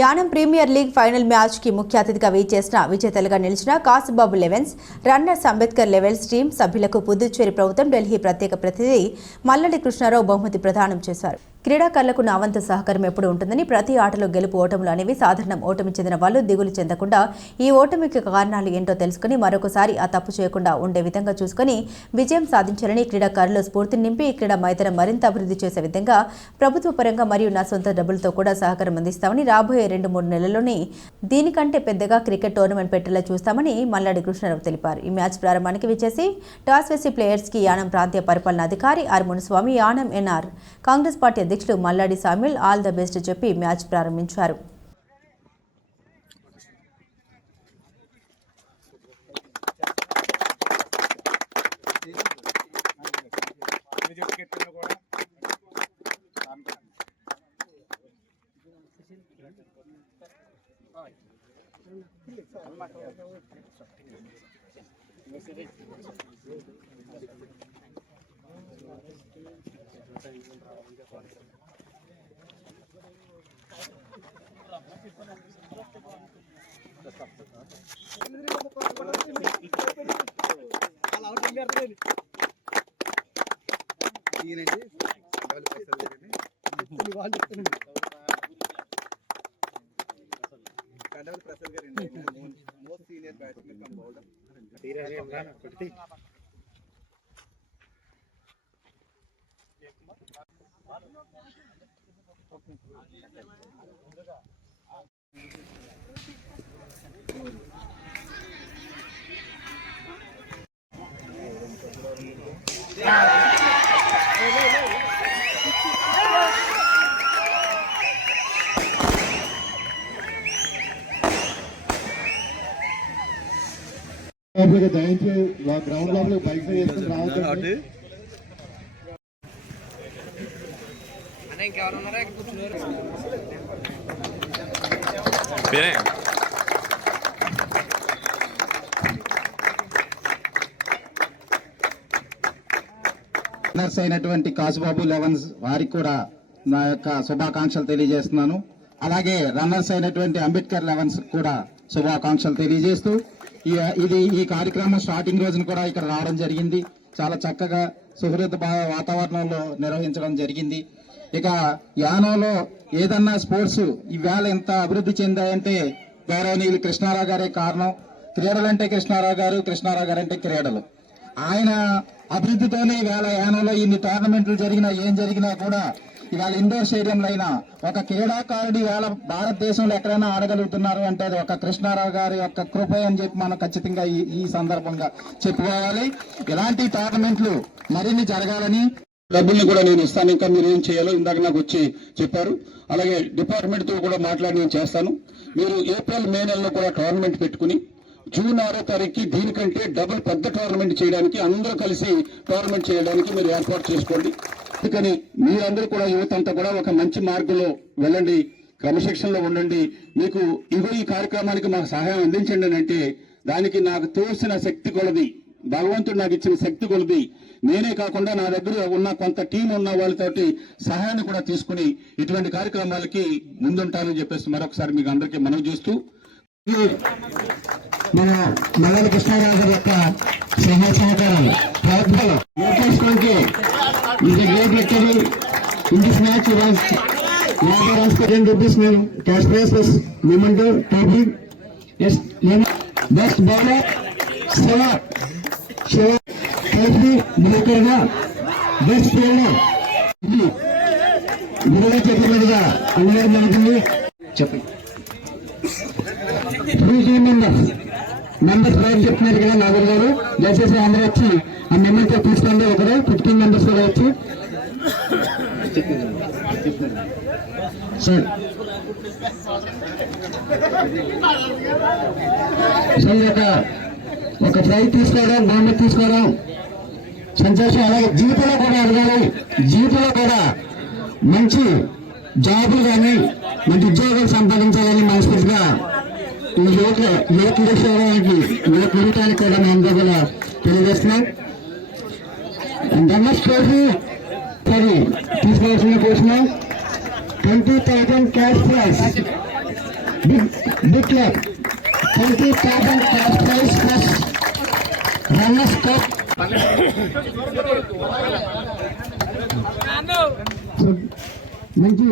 Yanam premier league final match కి ముఖ్య అతిథిగా విచ్చేసిన విజేతలుగా నిలిచిన Kasubabu elevens runners Ambedkar levels team సభ్యులకు పుదుచ్చేరి ప్రభుత్వం ఢిల్లీ ప్రత్యేక ప్రతినిధి మల్లడి కృష్ణారావు బహుమతి ప్రదానం చేశారు. క్రీడాకారులకు నా వంతు సహకారం ఎప్పుడు ఉంటుందని, ప్రతి ఆటలో గెలుపు ఓటములు అనేవి సాధారణం. ఓటమి చెందిన వాళ్ళు దిగులు చెందకుండా ఈ ఓటమికి కారణాలు ఏంటో తెలుసుకుని మరొకసారి ఆ తప్పు చేయకుండా ఉండే విధంగా చూసుకుని విజయం సాధించాలని క్రీడాకారులు స్ఫూర్తిని నింపి ఈ క్రీడా మైదానం మరింత అభివృద్ధి చేసే విధంగా ప్రభుత్వ పరంగా మరియు నా సొంత డబ్బులతో కూడా సహకారం అందిస్తామని, రాబోయే 2-3 నెలల్లోనే దీనికంటే పెద్దగా క్రికెట్ టోర్నమెంట్ పెట్టేలా చూస్తామని మల్లాడి కృష్ణారావు తెలిపారు. ఈ మ్యాచ్ ప్రారంభానికి విచ్చేసి టాస్ వేసి ప్లేయర్స్ కి యానం ప్రాంతీయ పరిపాలనా అధికారి R Munuswamy, Yanam NR Congress party అధ్యక్షుడు Malladi Samuel all the best చెప్పి మ్యాచ్ ప్రారంభించారు. దయించి గ్రౌండ్ లోపల బైక్ వేసుకుని రావద్దండి. రన్నర్స్ అయినటువంటి కాసుబాబు లెవెన్స్ వారికి కూడా నా యొక్క శుభాకాంక్షలు తెలియజేస్తున్నాను. అలాగే రన్నర్స్ అయినటువంటి అంబేద్కర్ లెవెన్స్ కూడా శుభాకాంక్షలు తెలియజేస్తూ ఈ కార్యక్రమం స్టార్టింగ్ రోజున కూడా ఇక్కడ రావడం జరిగింది. చాలా చక్కగా సుహృద వాతావరణంలో నిర్వహించడం జరిగింది. ఇక యానంలో ఏదన్నా స్పోర్ట్స్ ఈవేళ ఇంత అభివృద్ధి చెందాయంటే గౌరవనీయులు కృష్ణారావు గారే కారణం. క్రీడలంటే కృష్ణారావు గారు అంటే క్రీడలు. ఆయన అభివృద్ధితోనే ఈవేళ యానంలో ఇన్ని టోర్నమెంట్లు జరిగినా ఏం జరిగినా కూడా ఇవాళ ఇండోర్ స్టేడియంలో అయినా ఒక క్రీడాకారుడు ఇవాళ భారతదేశంలో ఎక్కడైనా ఆడగలుగుతున్నారు అంటే అది ఒక కృష్ణారావు గారి యొక్క కృప అని చెప్పి మనం ఖచ్చితంగా ఈ సందర్భంగా చెప్పుకోవాలి. ఇలాంటి టోర్నమెంట్లు మరిన్ని జరగాలని డబ్బుల్ని కూడా నేను ఇస్తాను. ఇంకా మీరు ఏం చేయాలో ఇందాక నాకు వచ్చి చెప్పారు. అలాగే డిపార్ట్మెంట్ తో కూడా మాట్లాడి నేను చేస్తాను. మీరు ఏప్రిల్ మే నెలలో కూడా టోర్నమెంట్ పెట్టుకుని జూన్ 6వ తారీఖుకి దీనికంటే డబుల్ పెద్ద టోర్నమెంట్ చేయడానికి అందరూ కలిసి టోర్నమెంట్ చేయడానికి మీరు ఏర్పాటు చేసుకోండి. అందుకని మీరందరూ కూడా యువత అంతా కూడా ఒక మంచి మార్గంలో వెళ్ళండి, క్రమశిక్షణలో ఉండండి. మీకు ఈ కార్యక్రమానికి మాకు సహాయం అందించండి అని అంటే దానికి నాకు తోసిన శక్తి కొలది, భగవంతుడు నాకు ఇచ్చిన శక్తి కొలది, నేనే కాకుండా నా దగ్గర ఉన్న కొంత టీం ఉన్న వాళ్ళతోటి సహాయాన్ని కూడా తీసుకుని ఇటువంటి కార్యక్రమాలకి ముందుంటానని చెప్పేసి మరొకసారి మీకు అందరికీ మనవి చేస్తూ మన మల్లడి కృష్ణారావు గారి యొక్క సహాయ సహకారాలు ప్రభుత్వాలు in this match was ₹10 cash prize plus memento trophy. Yes, best bowler Shiva trophy బ్రేకర్గా బెస్ట్ ఫీల్డర్ గురుగా చెప్పినట్టుగా అందరూ జరుగుతుంది. చెప్పండి మెంబర్స్ పేరు చెప్తున్నారు కదా నాగర్ గారు, దయచేసి అందరూ వచ్చి ఆ మెంబర్తో తీసుకోండి. ఒకరు 15 మెంబర్స్ కూడా వచ్చి సార్ ఒక ఫ్లైట్ తీసుకోవడం, బహుమతి తీసుకోవడం సంతోషం. అలాగే జీవితంలో కూడా ఎదగాలి, జీవితంలో కూడా మంచి జాబులు కానీ మంచి ఉద్యోగాలు సంపాదించాలని మనస్ఫూర్తిగా ఈ యువత చేయడానికి యువతానికి కూడా మేము కూడా తెలియజేస్తున్నాం. ధనస్ ట్రోఫీ తీసుకోవాల్సిన కోసం 20,000 cash prize Big clap. 20,000 cash prize plus runners cup. So, మంచి